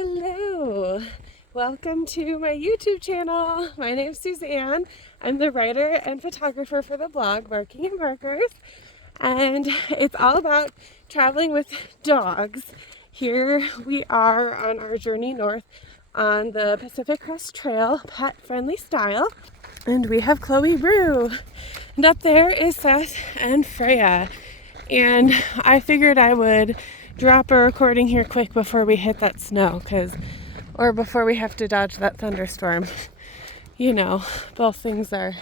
Hello, welcome to my YouTube channel. My name's Suzanne. I'm the writer and photographer for the blog Barking and Barkers, and it's all about traveling with dogs. Here we are on our journey north on the Pacific Crest Trail, pet-friendly style, and we have Chloe Rue, and up there is Seth and Freya, and I figured I would drop a recording here quick before we hit that snow, or before we have to dodge that thunderstorm. You know, both things are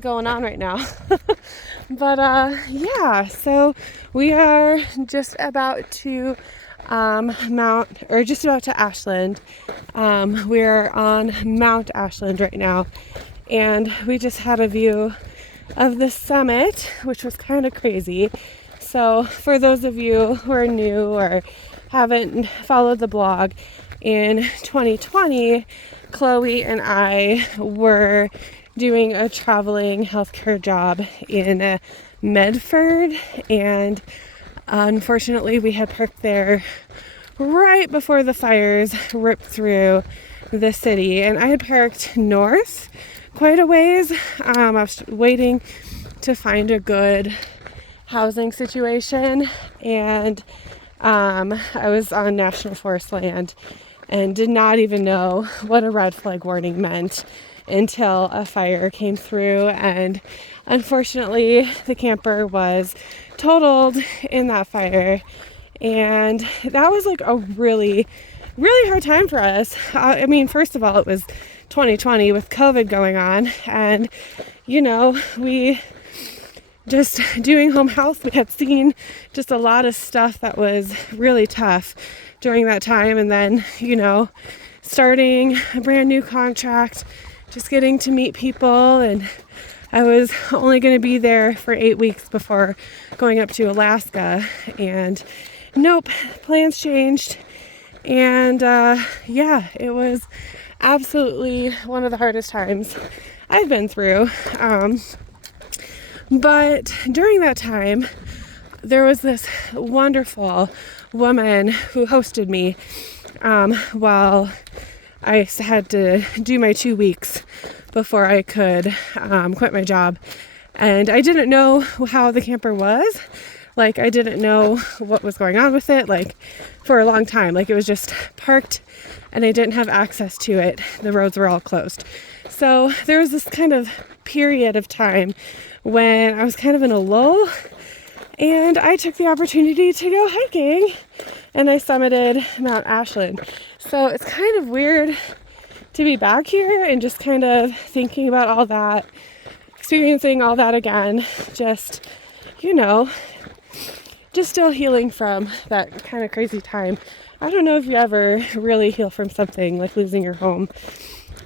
going on right now. But yeah, so we are just about to just about to Ashland. We're on Mount Ashland right now, and we just had a view of the summit, which was kind of crazy. So for those of you who are new or haven't followed the blog, in 2020, Chloe and I were doing a traveling healthcare job in Medford, and unfortunately we had parked there right before the fires ripped through the city, and I had parked north quite a ways. I was waiting to find a good housing situation, and I was on National Forest land and did not even know what a red flag warning meant until a fire came through, and unfortunately the camper was totaled in that fire, and that was like a really hard time for us. I mean, first of all, it was 2020 with COVID going on, and you know, we just doing home health, we had seen just a lot of stuff that was really tough during that time. And then, you know, starting a brand new contract, just getting to meet people. And I was only going to be there for 8 weeks before going up to Alaska. And nope, plans changed. And yeah, it was absolutely one of the hardest times I've been through. But during that time, there was this wonderful woman who hosted me while I had to do my 2 weeks before I could quit my job. And I didn't know how the camper was. Like, I didn't know what was going on with it, like, for a long time. Like, it was just parked and I didn't have access to it. The roads were all closed. So there was this kind of period of time when I was kind of in a lull, and I took the opportunity to go hiking, and I summited Mount Ashland. So it's kind of weird to be back here and just kind of thinking about all that, experiencing all that again, just, you know, just still healing from that kind of crazy time. I don't know if you ever really heal from something like losing your home.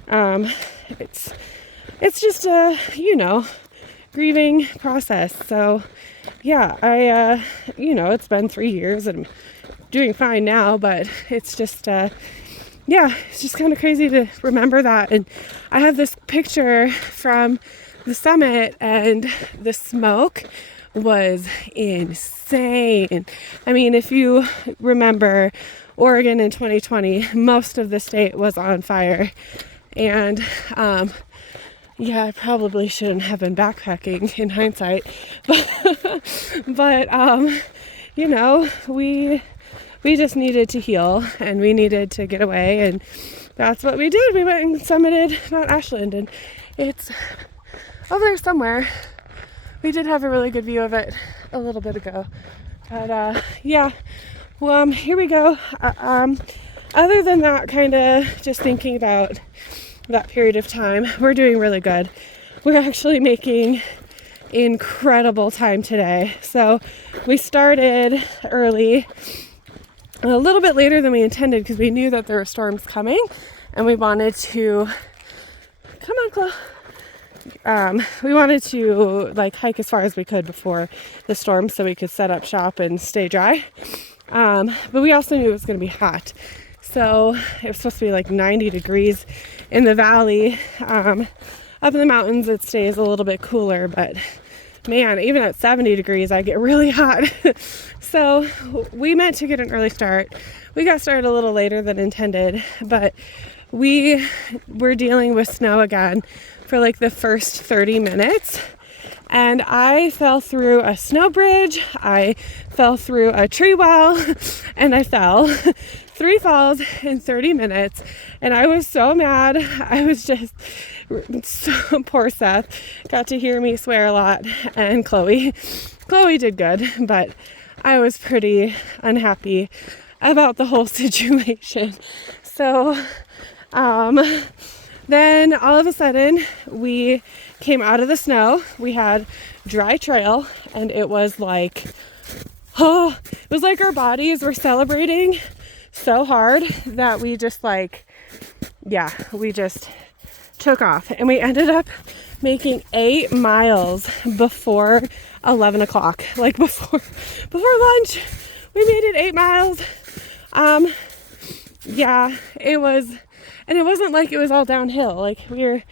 It's just a, you know, grieving process. So yeah, you know, it's been 3 years and I'm doing fine now, but it's just, yeah, it's just kind of crazy to remember that. And I have this picture from the summit, and the smoke was insane. I mean, if you remember Oregon in 2020, most of the state was on fire. And yeah, I probably shouldn't have been backpacking in hindsight, but you know, we just needed to heal, and we needed to get away, and that's what we did. We went and summited Mount Ashland, and it's over there somewhere. We did have a really good view of it a little bit ago, but yeah, well, here we go. Other than that, kind of just thinking about that period of time, we're doing really good. We're actually making incredible time today. So we started early, a little bit later than we intended, because we knew that there were storms coming, and we wanted to, come on, Chloe. We wanted to like hike as far as we could before the storm so we could set up shop and stay dry. But we also knew it was going to be hot. So it was supposed to be like 90 degrees in the valley. Up in the mountains, it stays a little bit cooler, but man, even at 70 degrees, I get really hot. So we meant to get an early start. We got started a little later than intended, but we were dealing with snow again for like the first 30 minutes. And I fell through a snow bridge, I fell through a tree well, and I fell 3 falls in 30 minutes. And I was so mad. I was just so, poor Seth got to hear me swear a lot, and Chloe did good, but I was pretty unhappy about the whole situation. So then all of a sudden we came out of the snow. We had dry trail, and it was like, it was like our bodies were celebrating so hard that we just we just took off, and we ended up making 8 miles before 11 o'clock, like before lunch. We made it 8 miles. It was, and it wasn't like it was all downhill. Like we were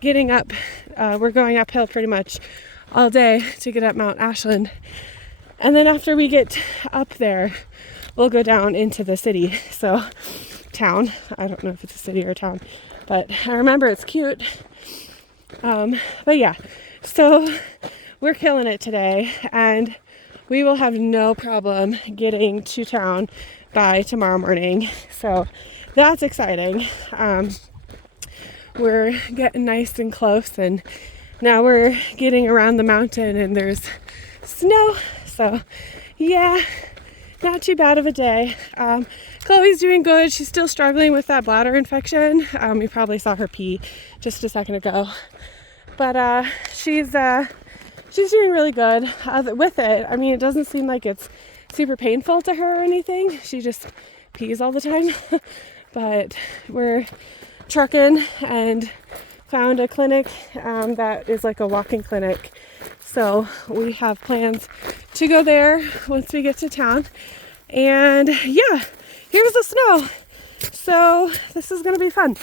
getting up, we're going uphill pretty much all day to get up Mount Ashland. And then after we get up there, we'll go down into the city. So town, I don't know if it's a city or a town, but I remember it's cute. But yeah, so we're killing it today, and we will have no problem getting to town by tomorrow morning. So that's exciting. We're getting nice and close, and now we're getting around the mountain and there's snow. So yeah, not too bad of a day. Chloe's doing good. She's still struggling with that bladder infection. You probably saw her pee just a second ago, but she's doing really good with it. I mean, it doesn't seem like it's super painful to her or anything. She just pees all the time. But we're trucking and found a clinic that is like a walking clinic. So we have plans to go there once we get to town. And yeah, here's the snow. So this is going to be fun.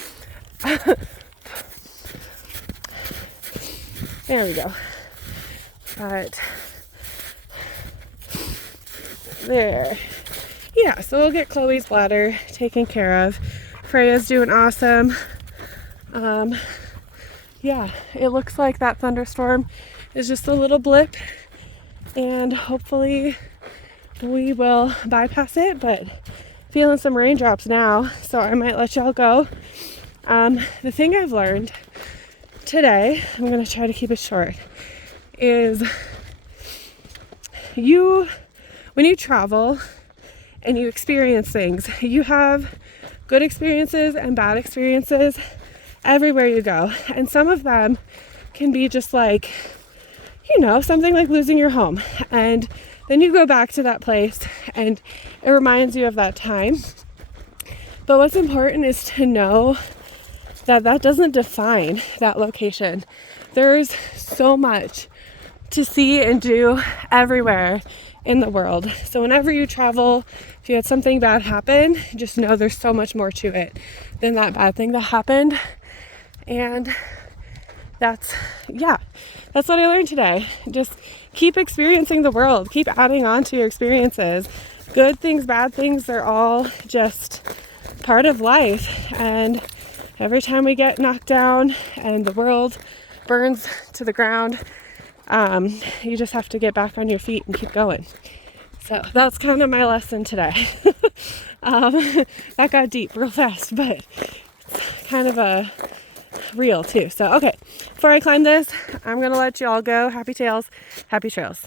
There we go. But there. Yeah, so we'll get Chloe's bladder taken care of. Freya's doing awesome. Yeah, it looks like that thunderstorm is just a little blip, and hopefully we will bypass it, but feeling some raindrops now, so I might let y'all go. The thing I've learned today, I'm going to try to keep it short, is when you travel and you experience things, you have good experiences and bad experiences everywhere you go. And some of them can be just like, something like losing your home. And then you go back to that place and it reminds you of that time. But what's important is to know that that doesn't define that location. There's so much to see and do everywhere in the world. So whenever you travel, if you had something bad happen, just know there's so much more to it than that bad thing that happened. And that's what I learned today. Just keep experiencing the world. Keep adding on to your experiences. Good things, bad things, they're all just part of life. And every time we get knocked down and the world burns to the ground, you just have to get back on your feet and keep going. So that's kind of my lesson today. That got deep real fast, but it's kind of a real too. So, okay, before I climb this, I'm going to let you all go. Happy tails, happy trails.